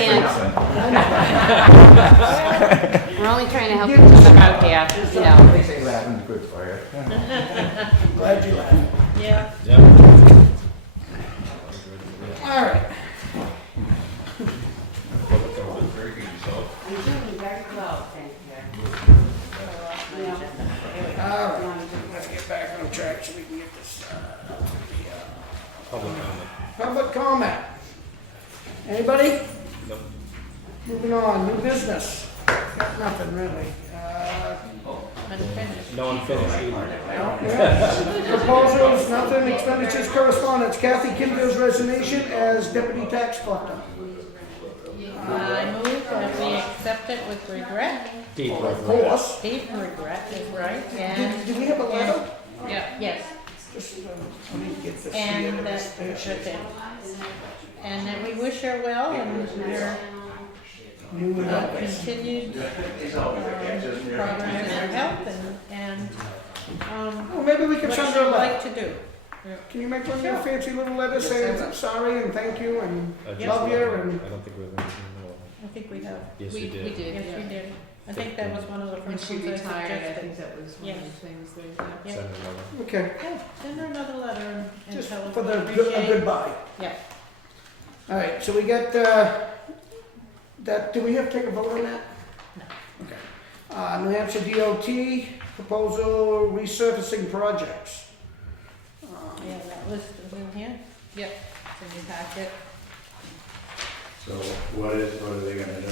mean, we're only trying to help each other out here, you know. They say laughing's good for you. Glad you laughed. Yeah. Yep. All right. I'm doing very well, thank you. All right, let's get back on track so we can get this, Public comment. public comment. Anybody? Nope. Moving on, new business. Got nothing really. Unfinished. No unfinished either. Yeah. Proposals, nothing, expenditures, correspondence. Kathy Kindle's resignation as deputy tax collector. I move that we accept it with regret. Deep Of course. Deep regret is right, and, Do we have a letter? Yeah. yes, Just, I need to get this and here. that's it. And that we wish her well and her New and up. continued progress in her health and, Well, maybe we can what send she'd her a letter. like to do. Can you make one of your fancy little letters saying I'm sorry and thank you and I love you and I don't think we have anything more. I think we have. Yes, We you did. did, Yes, we yeah. did. I think that was one of the When first she ones I retired, I suggested. think that was one of Yes. the things that, Yeah. Send another. okay, Yeah, send her another letter and just tell her for we the appreciate. goodbye. Yeah. All right, so we got that. Do we have to take a vote on that? No. Okay. New Hampshire DOT proposal resurfacing projects. Yeah, that list is in here. Yep. It's in your packet. So what are they gonna do?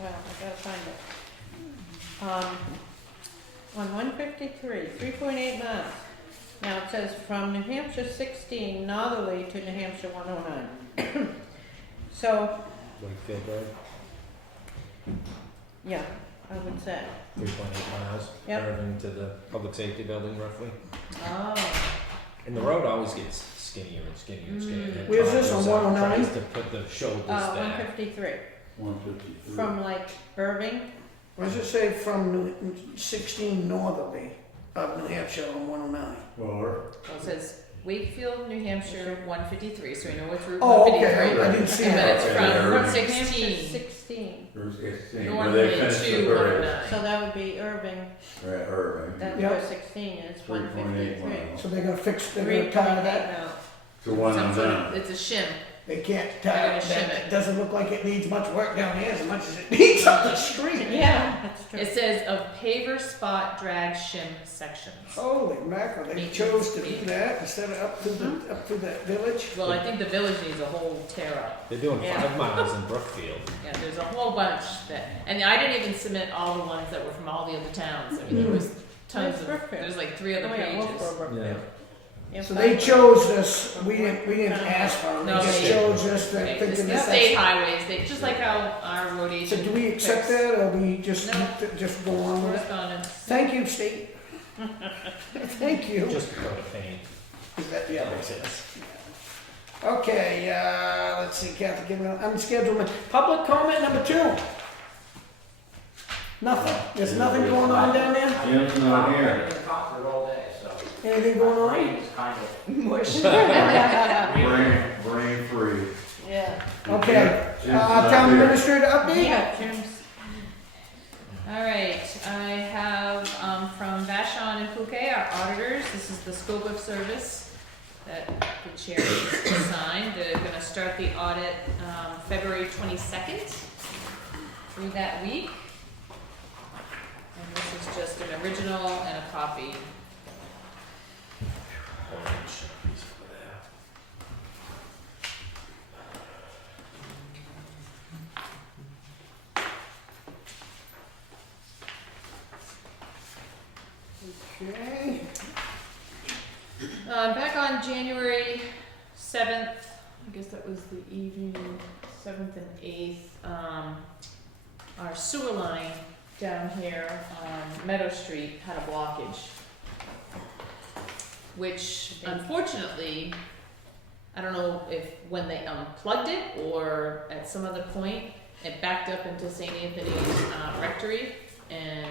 Well, I gotta find it. On 153, 3.8 miles. Now it says from New Hampshire 16 northerly to New Hampshire 109. So, Wakefield Road, yeah, I would say. 3.8 miles. Yep. Irving to the public safety building roughly. Oh. And the road always gets skinnier and skinnier and skinnier. It Where's this, on tries 109? to put the shoulders Oh, back. 153. 153. From like Irving. What does it say from 16 northerly of New Hampshire on 109? Or well, it says Wakefield, New Hampshire, 153, so we know it's Route Oh, 153. okay, I didn't see But that. it's Okay, from Irving. 16 16. Route 16, where normally they finished the to bridge. 109. So that would be Irving. Right, Irving. That's Yep. where 16 is, 3.8 153. miles. So they're gonna fix that. now. To one Some and sort down. of, it's a shim. they can't They're tell, gonna shim that it. it doesn't look like it needs much work down here as much as it needs up the street. Yeah, that's true. It says of paver spot drag shim sections. Holy mackerel, they Maintenance chose to do fee. that instead of up to the village. Well, I think the village needs a whole tear up. They're doing Yeah. 5 miles in Brookfield. Yeah, there's a whole bunch that, and I didn't even submit all the ones that were from all the other towns. I mean, there was tons Where's of, Brookfield? there's like 3 other Oh, yeah, pages. Wolfboro, Brookfield. Yeah, So they fine. chose this, we didn't ask for them, No, they just they- chose this, Okay, thinking it's the that state that's. highways, they, just like how our road agent. So do we accept picks that, or we just, No. just go on with it? Correspondence. Thank you, state. Thank you. Just to go to paint. Is that, yeah, that's it. Okay, let's see, Kathy, give me, unscheduled, public comment number 2. Nothing, there's nothing going on down there? Jim's not here. Anything going on? Brain free. Yeah. Okay, Jim's not town here. administrator update? Yeah, Jim's. All right, I have from Vashon and Fouquet, our auditors, this is the scope of service that the chair needs to sign. They're gonna start the audit February 22nd through that week. And this is just an original and a copy. Okay, Back on January 7th, I guess that was the evening, 7th and 8th, our sewer line down here on Meadow Street had a blockage, which unfortunately, I don't know if when they unplugged it or at some other point, it backed up into St. Anthony's Rectory and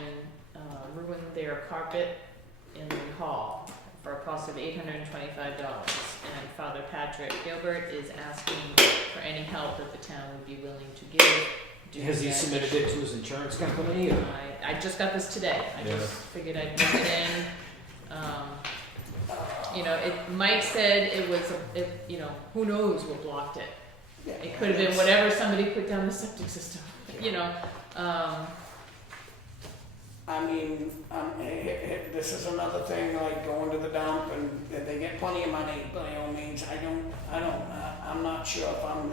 ruined their carpet in the hall for a cost of $825. And Father Patrick Gilbert is asking for any help that the town would be willing to give. Do Has he that. submitted it to his insurance company or? I just got this today. I Yeah. just figured I'd bring it in. You know, Mike said it was, you know, who knows what blocked it. yeah. It could have been whatever somebody put down the septic system, you know. I mean, this is another thing, like going to the dump and they get plenty of money, by all means. I'm not sure if I'm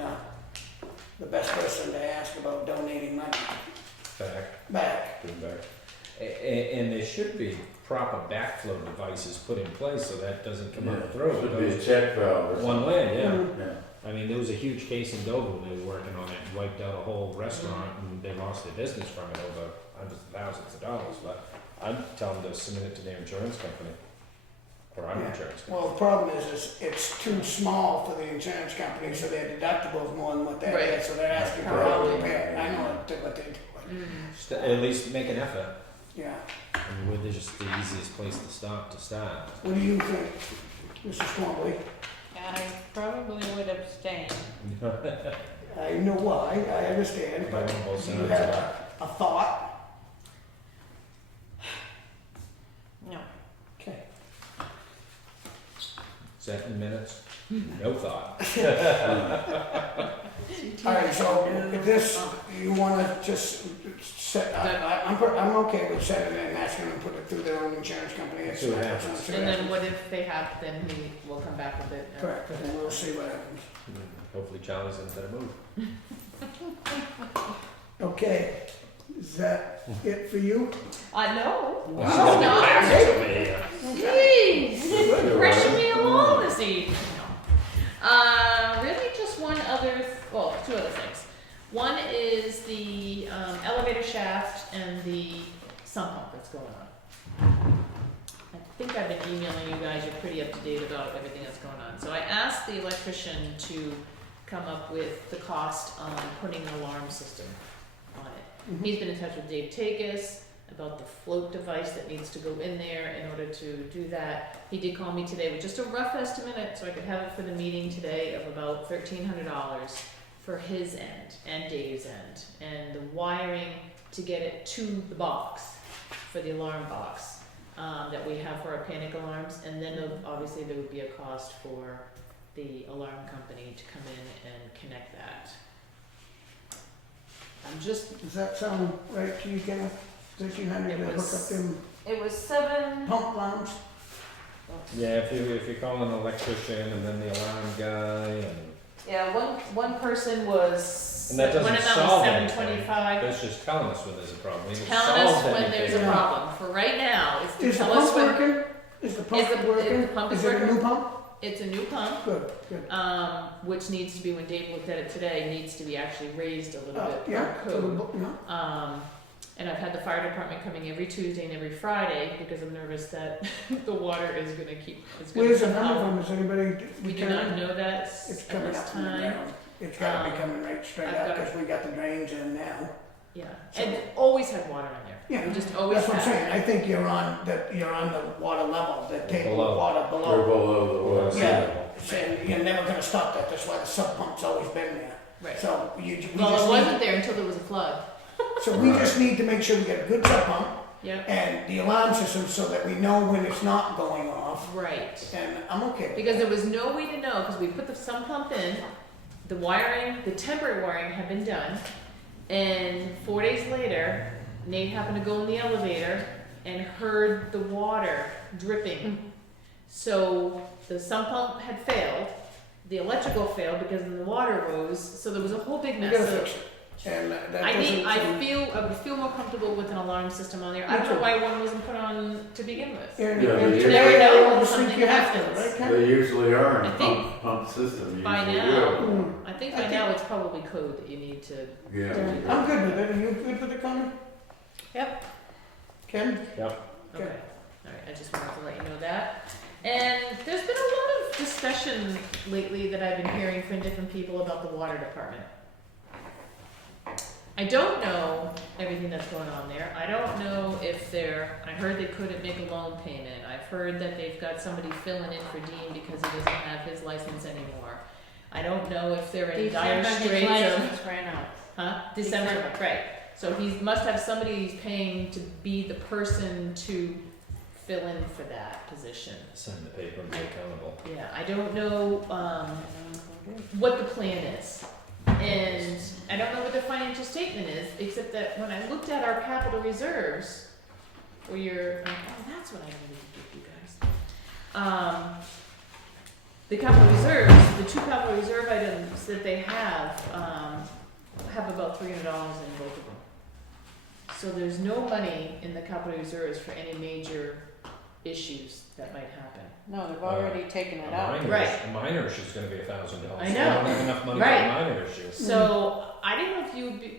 the best person to ask about donating money back. Put it back. And there should be proper backflow devices put in place so that doesn't come out through. Should It be a goes check valve or something. one way, yeah. Mm. Yeah. I mean, there was a huge case in Dover when they were working on it, and wiped out a whole restaurant, and they lost their business from it over hundreds of thousands of dollars, but I'd tell them to submit it to their insurance company, or our Yeah. insurance company. Well, the problem is it's too small for the insurance company, so their deductible's more than what that Right. is, so they're asking for all the repair. I know what they do. Just to at least make an effort. Yeah. I mean, we're just the easiest place to start. What do you think, Mrs. Twombley? I probably would abstain. I know why, I understand, but On both do you sides. have a thought? No. Okay. Is that in minutes? No thought. All right, so if this, you wanna just set, I'm okay with setting it and asking them to put it through their own insurance company. See what happens. And then what if they have, then he will come back with it. Correct, and we'll see what happens. Hopefully Charlie's in a better mood. Okay, is that it for you? No. Wow. not. Yeah. Jeez, You're pressure right. me along this evening. No. Really just one other, well, 2 other things. One is the elevator shaft and the sump pump that's going on. I think I've been emailing you guys, you're pretty up to date about everything that's going on. So I asked the electrician to come up with the cost on putting an alarm system on it. He's been in touch with Dave Takis about the float device that needs to go in there in order to do that. He did call me today with just a rough estimate, so I could have it for the meeting today, of about $1,300 for his end and Dave's end, and the wiring to get it to the box, for the alarm box that we have for our panic alarms, and then obviously there would be a cost for the alarm company to come in and connect that. I'm just, Does that sound right to you, Kenneth? 1,300 It to hook was- up them it was 7. pump alarms? Yeah, if you call an electrician and then the alarm guy and Yeah, one person was, And that doesn't one of them was solve anything. 725. that's just telling us when there's a problem. He doesn't Telling us solve when there's a anything. problem. For right now, it's to Is the tell us pump when working? Is the pump Is the working? pump Is it a working? new pump? it's a new pump, Good, good. which needs to be, when Dave looked at it today, needs to be actually raised a little bit Yeah, per so the code. bo- yeah. And I've had the fire department coming every Tuesday and every Friday because I'm nervous that the water is gonna is gonna Where's the number somehow. from? Is anybody? We do not know that It's at coming this up from the time. ground. It's gotta be coming right straight I've out, got- because we got the drains in now. Yeah, So- and always had water in there. Yeah, We just always That's what I'm had. saying, I think you're on the water level, the table Below. of water We're below. below the water Yeah. level. And you're never gonna stop that, that's why the sub pump's always been there. Right. So we Well, just it need, wasn't there until there was a flood. so we just need to make sure we get a good sub pump Yep. and the alarm system so that we know when it's not going off. Right. And I'm okay with Because that. there was no way to know, because we put the sump pump in, the wiring, the temporary wiring had been done, and 4 days later, Nate happened to go in the elevator and heard the water dripping. So the sump pump had failed, the electrical failed because then the water rose, so there was a whole big We mess. gotta So fix it. And that I doesn't. would feel more comfortable with an alarm system on there. I don't know why one wasn't put on to begin with. And, Yeah, and but today never know I when almost think something you have to, happens. right, Ken? They usually are in I a think pump system, by usually now- do. Mm. I think I by think- now it's probably code that you need to. Yeah. Yeah, I'm good with it, are you good with it, Connie? Yep. Ken? Okay, alright, I just wanted to let you know that. And there's been a lot of discussion lately that I've been hearing from different people about the water department. I don't know everything that's going on there. I don't know if I heard they couldn't make a loan payment. I've heard that they've got somebody filling in for Dean because he doesn't have his license anymore. I don't know if they're in dire December, his straits of, license ran out. huh? December, right. So he must have somebody he's paying to be the person to fill in for that position. Sign the paper and be accountable. Yeah, I don't know, what the plan is. And I don't know what the financial statement is, except that when I looked at our capital reserves, oh, that's what I needed to give you guys. The capital reserves, the 2 capital reserve items that they have about $300 in both of them. So there's no money in the capital reserves for any major issues that might happen. No, they've already taken it out. Right. A minor issue is gonna be $1,000. I They know. don't have enough money for Right. a minor issue. So I didn't know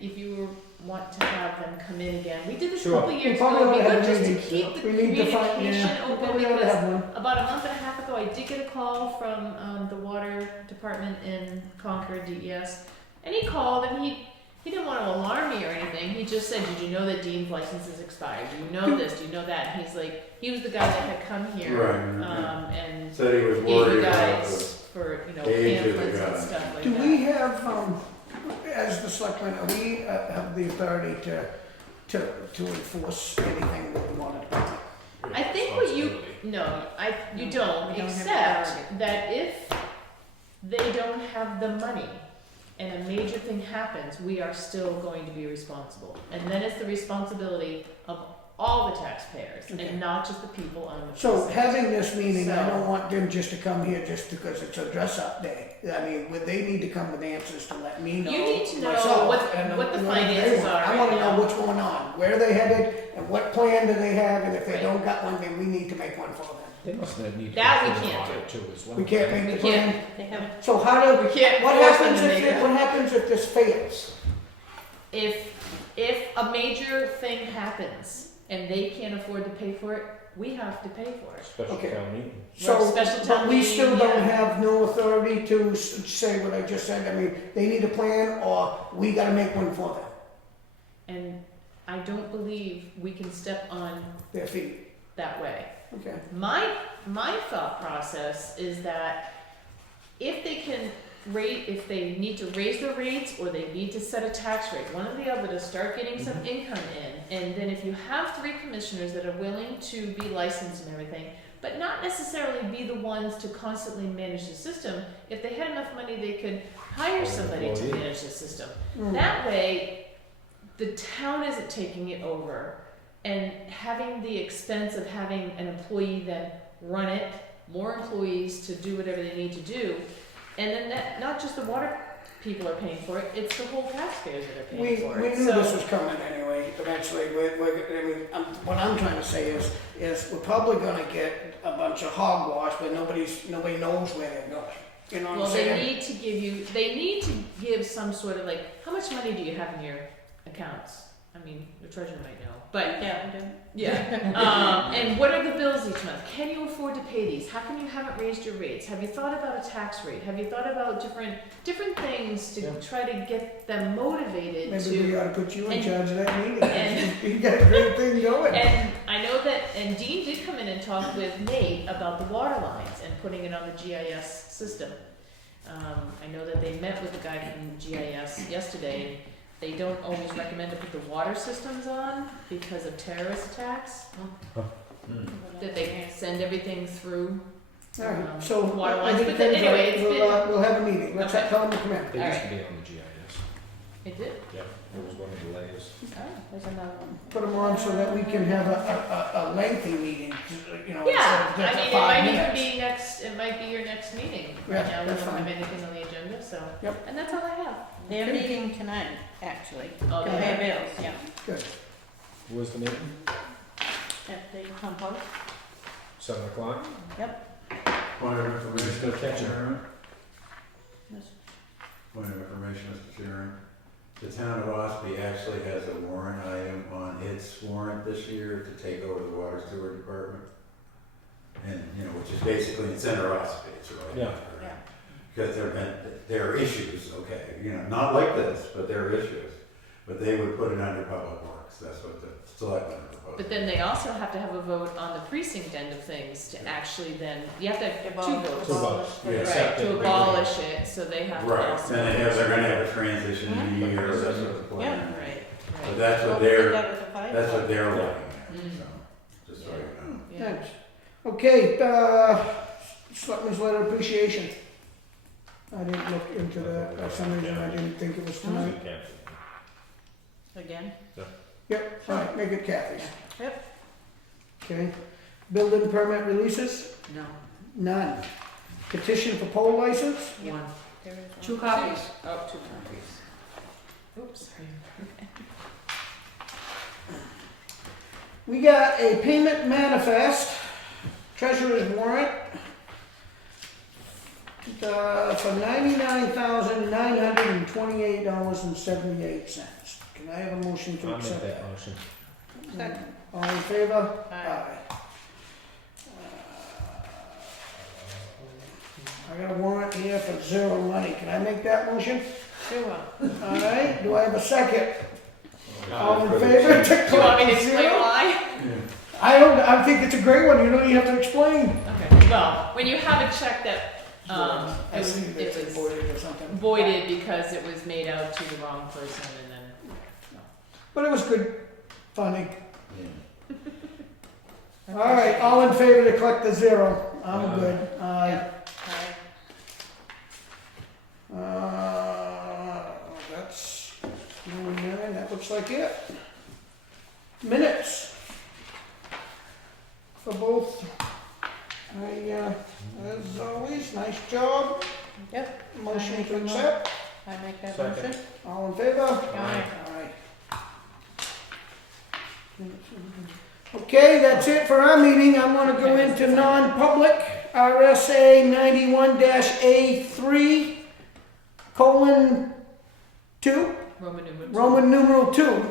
if you want to have them come in again. We did this a Sure. couple years We ago. probably It'd be ought to good have just to meetings, keep the we need to find, communication yeah, we open probably ought to because have one. about a month and a half ago, I did get a call from the water department in Concord, DES, and he called and he didn't want to alarm me or anything. He just said, "Did you know that Dean's license is expired? Do you know this? Do you know that?" And he's like, he was the guy that had come here Right. and Said he was gave you worried about guys the for age of the pamphlets and guy. stuff like Do that. we have, as the selectmen, we have the authority to enforce anything with the water department? I think what you Responsibility. you We don't, don't have except authority. that if they don't have the money and a major thing happens, we are still going to be responsible. And then it's the responsibility of all the taxpayers Okay. and not just the people on the So precinct. having this meeting, I So- don't want them just to come here just because it's a dress-up day. I mean, they need to come with answers to let me know You need to know myself, what and the they finances want. are I right wanna now. know what's going on, where they headed, and what plan do they have, and if they Right. don't got one, then we need to make one for them. They must need to. That we go through the can't audit too as well. We can't make We the plan. can't. They have, So how do, We can't what force them happens to if, make it- that. what happens if this fails? If a major thing happens and they can't afford to pay for it, we have to pay for it. Special Okay. town meeting. So, special but town we meeting, still don't yeah. have no authority to say what I just said. I mean, they need a plan, or we gotta make one for them, And I don't believe we can step on their feet. that way. Okay. My thought process is that if they can rate, if they need to raise their rates or they need to set a tax rate, one or the other, to start getting some income in. And then if you have 3 commissioners that are willing to be licensed and everything, but not necessarily be the ones to constantly manage the system, if they had enough money, they could hire somebody to manage the system. That way, the town isn't taking it over and having the expense of having an employee then run it, more employees to do whatever they need to do. And then that, not just the water people are paying for it, it's the whole taxpayers that are paying for We it. knew this was coming anyway, eventually. What I'm trying to say is we're probably gonna get a bunch of hogwash, but nobody knows where they're going. You know what Well, I'm they saying? need to give some sort of like, how much money do you have in your accounts? I mean, the treasurer might know, but yeah. And what are the bills each month? Can you afford to pay these? How come you haven't raised your rates? Have you thought about a tax rate? Have you thought about different things to try to get them motivated Maybe we ought to put you in and- charge of that meeting. and- You got a great thing going. And I know that, and Dean did come in and talk with Nate about the water lines and putting it on the GIS system. I know that they met with the guy from GIS yesterday. They don't always recommend to put the water systems on because of terrorist attacks. That they send everything through. All right, so water I lines. think But then Ken's anyway, right. it's We'll have a meeting. Let's Okay. tell them to come in. It used to be on the GIS. It did. Yeah, it was one of the layers. Oh, there's another one. Put them on so that we can have a lengthy meeting, you know, Yeah, instead of I just mean, it 5 might even minutes. be next, it might be your next meeting. Yeah, Right now, we that's don't have fine. anything on the agenda, so. Yep. And that's all I have. They're meeting tonight, actually, Oh, to they pay are? bills, yeah, Good. Where's the meeting? at the compost. 7 o'clock? Point of information, Still Mr. catching. Chairman. Yes. Point of information, Mr. Chairman. The town of Ospey actually has a warrant item on its warrant this year to take over the water sewer department. And, you know, which is basically in center Ospey, it's right. Yeah. Yeah. Because there are issues, okay, you know, not like this, but there are issues. But they would put it under public works, that's what the selectmen are proposing. But then they also have to have a vote on the precinct end of things to actually then, you have to have 2 votes. Two votes. Yeah. Right, to abolish it, so they have to Right, also. then they're gonna have a transition in a year, that's what the plan Yeah. is. Right, But right. that's Well, what we did they're, that with the fire that's what department. they're looking Mm. at, so, just so you know. Yeah. Thanks. Okay, Selectmen's letter of appreciation. I didn't look into that, for some reason I didn't think it was tonight. Again? Yep, all right, make it Kathy's. Yep. Okay. Building permit releases? No. None. Petition for poll license? One. There is one. 2 copies. Oh, 2 copies. Oops, sorry. We got a payment manifest, treasurer's warrant, for $99,928.78. Can I have a motion to I'll make accept that? that motion. Second. All in favor? Aye. I got a warrant here for 0 money. Can I make that motion? Sure. All right, do I have a second? All in favor? Do you want me to explain why? I think it's a great one. You don't even have to explain. Okay, well, when you have a check that, I it see that it's was voided or something. voided because it was made out to the wrong person and then, But it was good, funny. Yeah. All right, all in favor to collect the 0? I'm good. Aye. That's 99, that looks like it. Minutes. For both. As always, nice job. Yep. Motion to accept. I make that Second. motion? All in favor? Aye. Aye. Okay, that's it for our meeting. I'm gonna go into non-public, RSA 91-A3, :2, Roman numeral 2.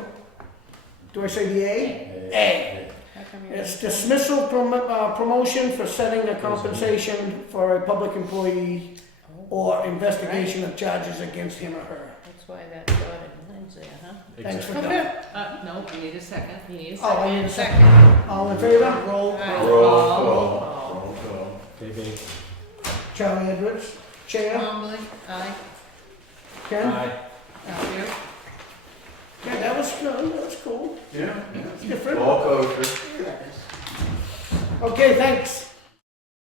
Do I say the A? A. How come you It's didn't say- dismissal promotion for setting a compensation for a public employee or investigation of charges against him or her. That's why that dotted line's there, huh? Thanks for Exactly. coming. no, we need a second, you need a Oh, I second. need a second. All in favor? Roll. Roll call. Roll call. Maybe. Charlie Edwards. Chair, Twombley, aye. Ken? Thank you. Yeah, that was good, that was cool. Yeah, It's different. All kosher. Okay, thanks.